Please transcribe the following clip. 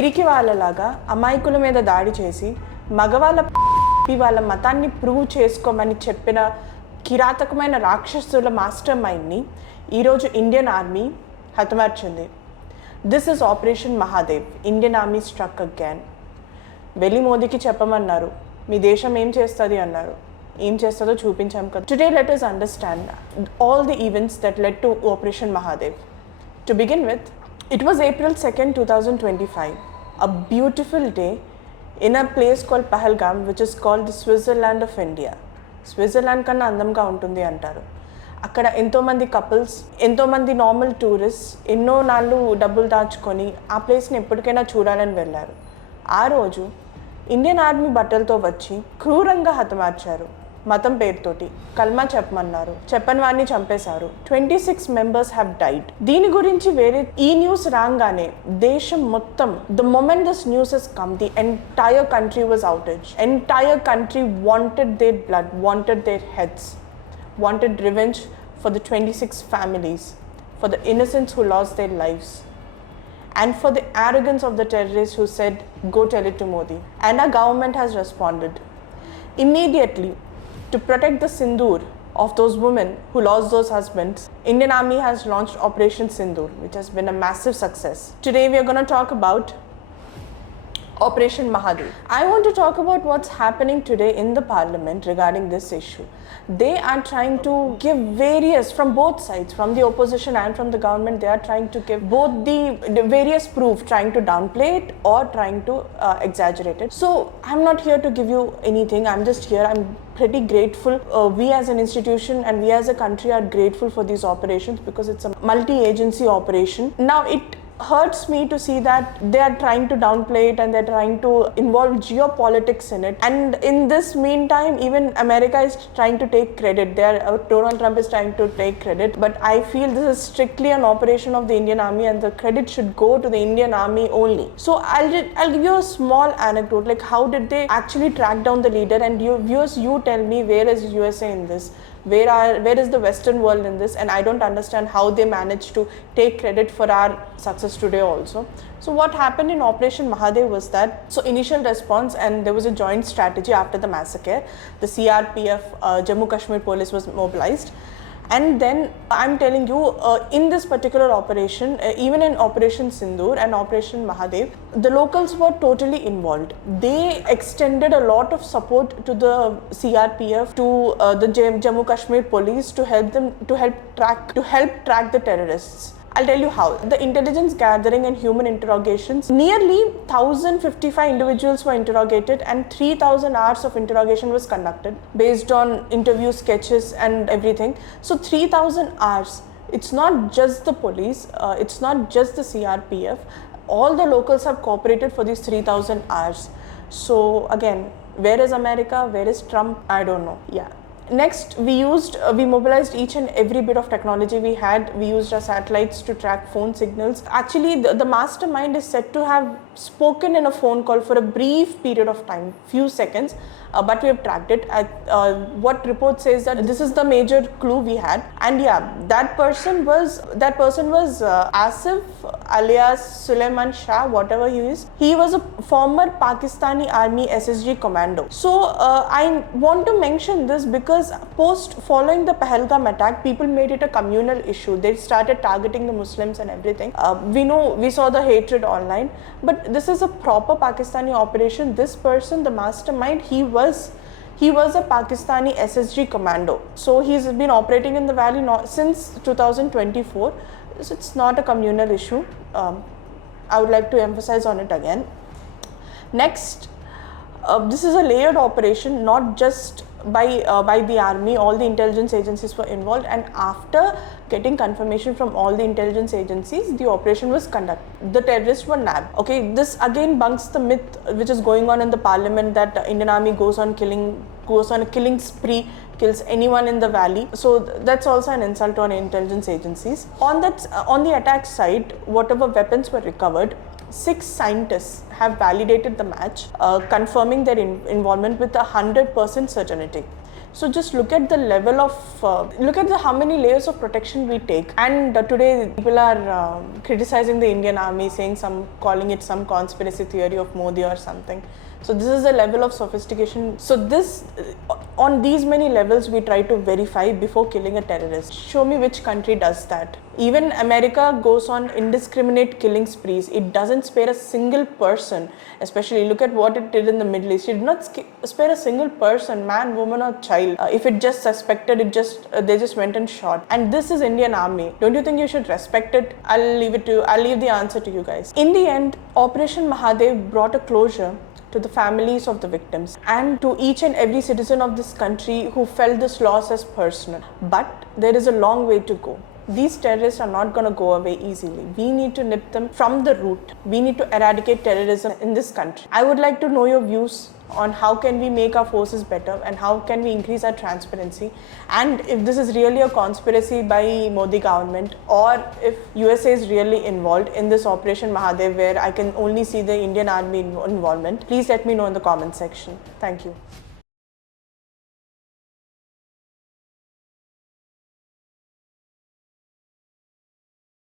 పిరికి వాళ్ళలాగా అమాయకుల మీద దాడి చేసి మగవాళ్ళ వాళ్ళ మతాన్ని ప్రూవ్ చేసుకోమని చెప్పిన కిరాతకమైన రాక్షసుల మాస్టర్ మైండ్ని ఈరోజు ఇండియన్ ఆర్మీ హతమార్చింది. This is operation Mahadev. Indian army struck again. వెళ్ళి మోదీకి చెప్పమన్నారు, మీ దేశం ఏం చేస్తుంది అన్నారు. ఏం చేస్తుందో చూపించాం కదా. Today let us understand all the events that led to Operation Mahadev. To begin with, it was April 2nd, 2025, a beautiful day in a place called Pahalgam, which is called the Switzerland of India. Switzerland కన్నా అందంగా ఉంటుంది అంటారు. అక్కడ ఎంతోమంది couples, ఎంతోమంది normal tourist ఎన్నో నాళ్ళు డబ్బులు దాచుకొని ఆ ప్లేస్ని ఎప్పటికైనా చూడాలని వెళ్ళారు. ఆ రోజు ఇండియన్ ఆర్మీ బట్టలతో వచ్చి క్రూరంగా హతమార్చారు. మతం పేరుతోటి కల్మా చెప్పమన్నారు, చెప్పని వాడిని చంపేశారు. 26 members have died. దీని గురించి వేరే ఈ న్యూస్ రాగానే దేశం మొత్తం, the moment this news has come, the entire country was outraged. Entire country wanted their blood, wanted their heads, wanted revenge for the 26 families, for the innocents who lost their lives, and for the arrogance of the terrorists who said, go tell it to Modi. And our government has responded. Immediately, to protect the sindoor of those women who lost those husbands, Indian Army has launched Operation Sindoor, which has been a massive success. Today we are going to talk about Operation Mahadev. I want to talk about what's happening today in the parliament regarding this issue. They are trying to give various, from both sides, from the opposition and from the government, they are trying to give both the various proof, trying to downplay it or trying to exaggerate it. So I'm not here to give you anything. I'm just here. I'm pretty grateful. We as an institution and we as a country are grateful for these operations because it's a multi-agency operation. Now it hurts me to see that they are trying to downplay it and they're trying to involve geopolitics in it. And in this meantime, even America is trying to take credit. Donald Trump is trying to take credit. But I feel this is strictly an operation of the Indian Army and the credit should go to the Indian Army only. So I'll give you a small anecdote, like how did they actually track down the leader? And you viewers, you tell me, where is USA in this? Where is the Western world in this? And I don't understand how they managed to take credit for our success today also. So what happened in Operation Mahadev was that, so initial response, and there was a joint strategy after the massacre. The CRPF, Jammu Kashmir Police was mobilized. And then I'm telling you, in this particular operation, even in Operation Sindoor and Operation Mahadev, the locals were totally involved. They extended a lot of support to the CRPF, to the Jammu Kashmir Police to help track the terrorists. I'll tell you how. The intelligence gathering and human interrogations, nearly 1,055 individuals were interrogated and 3,000 hours of interrogation was conducted based on interview sketches and everything. So 3,000 hours. It's not just the police, it's not just the CRPF. All the locals have cooperated for these 3,000 hours. So again, where is America? Where is Trump? I don't know. Yeah. Next, we mobilized each and every bit of technology we had. We used our satellites to track phone signals. Actually, the mastermind is said to have spoken in a phone call for a brief period of time, few seconds, but we have tracked it. What report says that this is the major clue we had. And yeah, that person was Asif alias Suleiman Shah, whatever he is. He was a former Pakistani Army SSG commando. So I want to mention this because following the Pahalgam attack, people made it a communal issue. They started targeting the Muslims and everything. We saw the hatred online, but this is a proper Pakistani operation. This person, the mastermind, he was a Pakistani SSG commando. So he's been operating in the valley since 2024. So it's not a communal issue. I would like to emphasize on it again. Next, this is a layered operation, not just by the army. All the intelligence agencies were involved, and after getting confirmation from all the intelligence agencies, the operation was conducted. The terrorists were nabbed. Okay, this again bunks the myth which is going on in the parliament that Indian Army goes on a killing spree, kills anyone in the valley. So that's also an insult on intelligence agencies. On the attack site, whatever weapons were recovered, 6 scientists have validated the match, confirming their involvement with 100% certainty. So just look at the level of, look at how many layers of protection we take. And today people are criticizing the Indian army, calling it some conspiracy theory of Modi or something. So this is a level of sophistication. So on these many levels we try to verify before killing a terrorist. Show me which country does that. Even America goes on indiscriminate killing sprees. It doesn't spare a single person. Especially look at what it did in the Middle East. It did not spare a single person, man, woman or child. If it just suspected, they just went and shot. And this is Indian army. Don't you think you should respect it? I'll leave the answer to you guys. In the end, Operation Mahadev brought a closure to the families of the victims and to each and every citizen of this country who felt this loss as personal. But there is a long way to go. These terrorists are not going to go away easily. We need to nip them from the root. We need to eradicate terrorism in this country. I would like to know your views on how can we make our forces better and how can we increase our transparency, and if this is really a conspiracy by Modi government or if USA is really involved in this Operation Mahadev where I can only see the Indian army involvement. Please let me know in the comment section. Thank you.